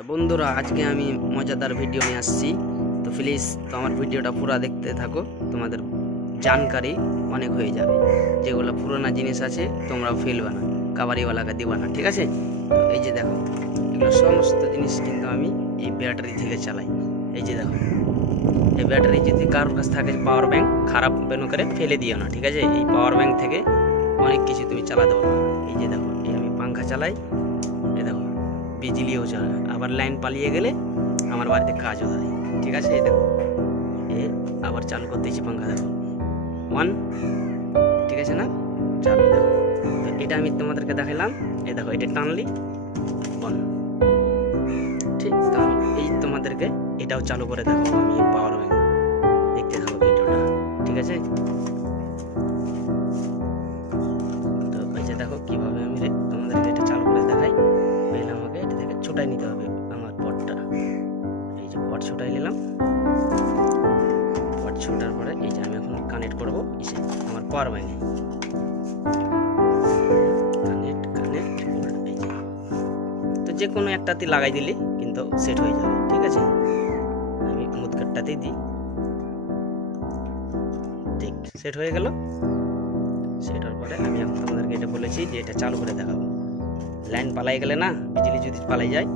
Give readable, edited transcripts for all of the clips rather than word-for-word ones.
তো বন্ধুরা, আজকে আমি মজাদার ভিডিও নিয়ে আসছি। তো প্লিজ আমার ভিডিওটা পুরো দেখতে থাকো, তোমাদের জানকারি অনেক হয়ে যাবে। যেগুলো পুরোনো জিনিস আছে তোমরা ফেলবে না, কাবারিওয়ালাকে দিবা না, ঠিক আছে? তো এই যে দেখো, এগুলো সমস্ত জিনিস কিন্তু আমি এই ব্যাটারি থেকে চালাই। এই যে দেখো, এই ব্যাটারি যদি কারোর কাছ থাকে পাওয়ার ব্যাংক, খারাপ বেন করে ফেলে দিও না, ঠিক আছে? এই পাওয়ার ব্যাংক থেকে অনেক কিছু তুমি চালাতে পারবে। এই যে দেখো, এই আমি পাঙ্খা চালাই, এই দেখো বিজলিও চলে, আবার লাইন পালিয়ে গেলে আমার বাড়িতে কাজও হয়, ঠিক আছে? এই দেখো, এ আবার চালু করতেছি পাঙ্খা, দেখো ওয়ান, ঠিক আছে না? চালু, দেখো। তো এটা আমি তোমাদেরকে দেখাইলাম, এই দেখো এটা টানলি বন, ঠিক। তো আমি এই তোমাদেরকে এটাও চালু করে দেখাবো আমি পাওয়ার ব্যাংক, দেখতে থাকো ভিডিওটা, ঠিক আছে? তো এই যে দেখো কিভাবে আমি তোমাদেরকে এটা চালু করে দেখাই। পেলে আমাকে এটা থেকে ছুটাই নিতে হবে আমার পটটা। এই যে পট ছুটাই নিলাম, পট ছুটার পরে এই যে আমি এখন কানেক্ট করবো ইসে আমার পাওয়ার ব্যাংকে। এই যে, তো যে কোনো একটাতে লাগাই দিলে কিন্তু সেট হয়ে যাবে, ঠিক আছে? আমি মুদকারটাতেই দিই, ঠিক সেট হয়ে গেল। সেট হওয়ার পরে আমি এখন তোমাদেরকে এটা বলেছি যে এটা চালু করে দেখাবো। লাইন পালাই গেলে না, বিজলি যদি পালাই যায়,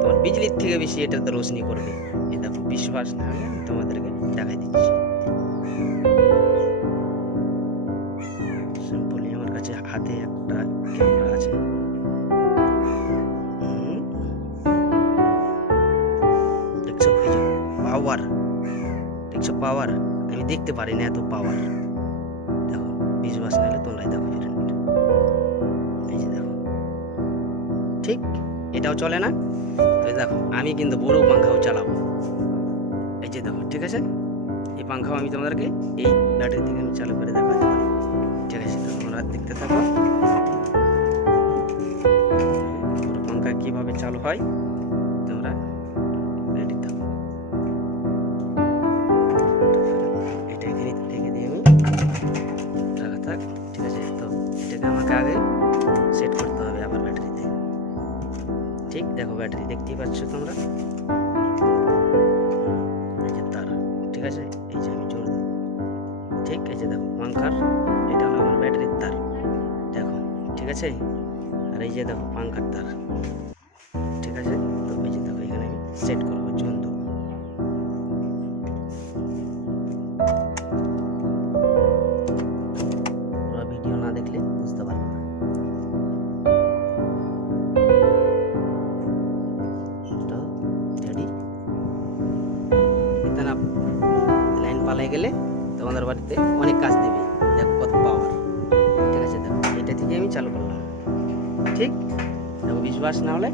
তোমার বিজলির থেকে বেশি এটাতে রোশনি করবে। এই দেখো, বিশ্বাস না হলে আমি তোমাদেরকে দেখাই দিচ্ছি। সিম্পলি আমার কাছে হাতে একটা ক্যামেরা আছে, দেখছো? এই যে পাওয়ার, দেখছো পাওয়ার? আমি দেখতে পারি না এত পাওয়ার। দেখো, বিশ্বাস না হলে তোমরাই দেখো, এই যে দেখো, ঠিক এটাও চলে না। তো দেখো, আমি কিন্তু বড় পাঙ্খাও চালাবো, এই যে দেখো, ঠিক আছে? এই পাঙ্খাও আমি তোমাদেরকে এই ব্যাটারি থেকে আমি চালু করে দেখাতে পারি, ঠিক আছে? তো তোমরা দেখতে থাকো বড় পাঙ্খা কিভাবে চালু হয়, তোমরা রেডি থাকো। এটা এখানে রেখে দিয়ে আমি রাখা থাক, ঠিক আছে? তো এটাকে আমাকে আগে সেট করতে হবে আবার ব্যাটারিতে, ঠিক। দেখো ব্যাটারি দেখতেই পাচ্ছ তোমরা, এই যে তার, ঠিক আছে? এই যে আমি জোর দেবো, ঠিক। এই যে দেখো পাঙ্খার, এটা হলো আমার ব্যাটারির তার, দেখো, ঠিক আছে? আর এই যে দেখো পাঙ্খার তার, ঠিক আছে? তো এই যে দেখো, এখানে আমি সেট করবো, জোন দেবো। পুরো ভিডিও না দেখলে বুঝতে পারবে না। লাইন পালাই গেলে তোমাদের বাড়িতে অনেক কাজ দেবে, দেখো কত পাওয়ার, ঠিক আছে? দেখো এটা থেকে আমি চালু করলাম, ঠিক। দেখো বিশ্বাস না হলে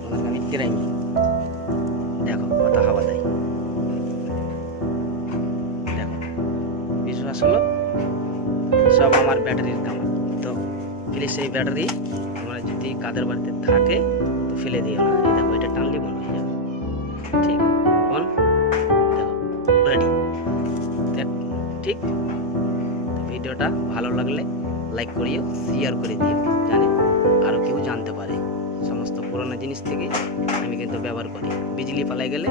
তোমাদেরকে আমি কেরাই নি, দেখো কত হাওয়া দেয়, দেখো বিশ্বাস হলো। সব আমার ব্যাটারির কাম। তো প্লিজ এই ব্যাটারি তোমরা যদি কাদের বাড়িতে থাকে তো ফেলে দিও না। এই দেখো, এটা টানলে বন্ধ হয়ে যাবে, ঠিক। অন, দেখো রেডি, ঠিক। তো ভিডিওটা ভালো লাগলে লাইক করিও, শেয়ার করে দিও, জানে আরও কেউ জানতে পারে। সমস্ত পুরোনো জিনিস থেকে আমি কিন্তু ব্যবহার করি। বিজলি পালাই গেলে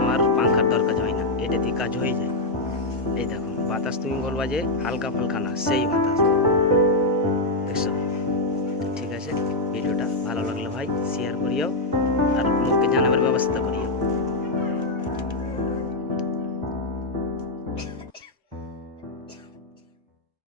আমার পাঙ্খার দরকার হয় না, এটা দিয়ে কাজ হয়ে যায়। এই দেখো বাতাস, তুমি বলবা যে হালকা ফালকা না, সেই বাতাস, দেখছো? ঠিক আছে, ভিডিওটা ভালো লাগলে ভাই শেয়ার করিও আর লোককে জানাবার ব্যবস্থা করিও।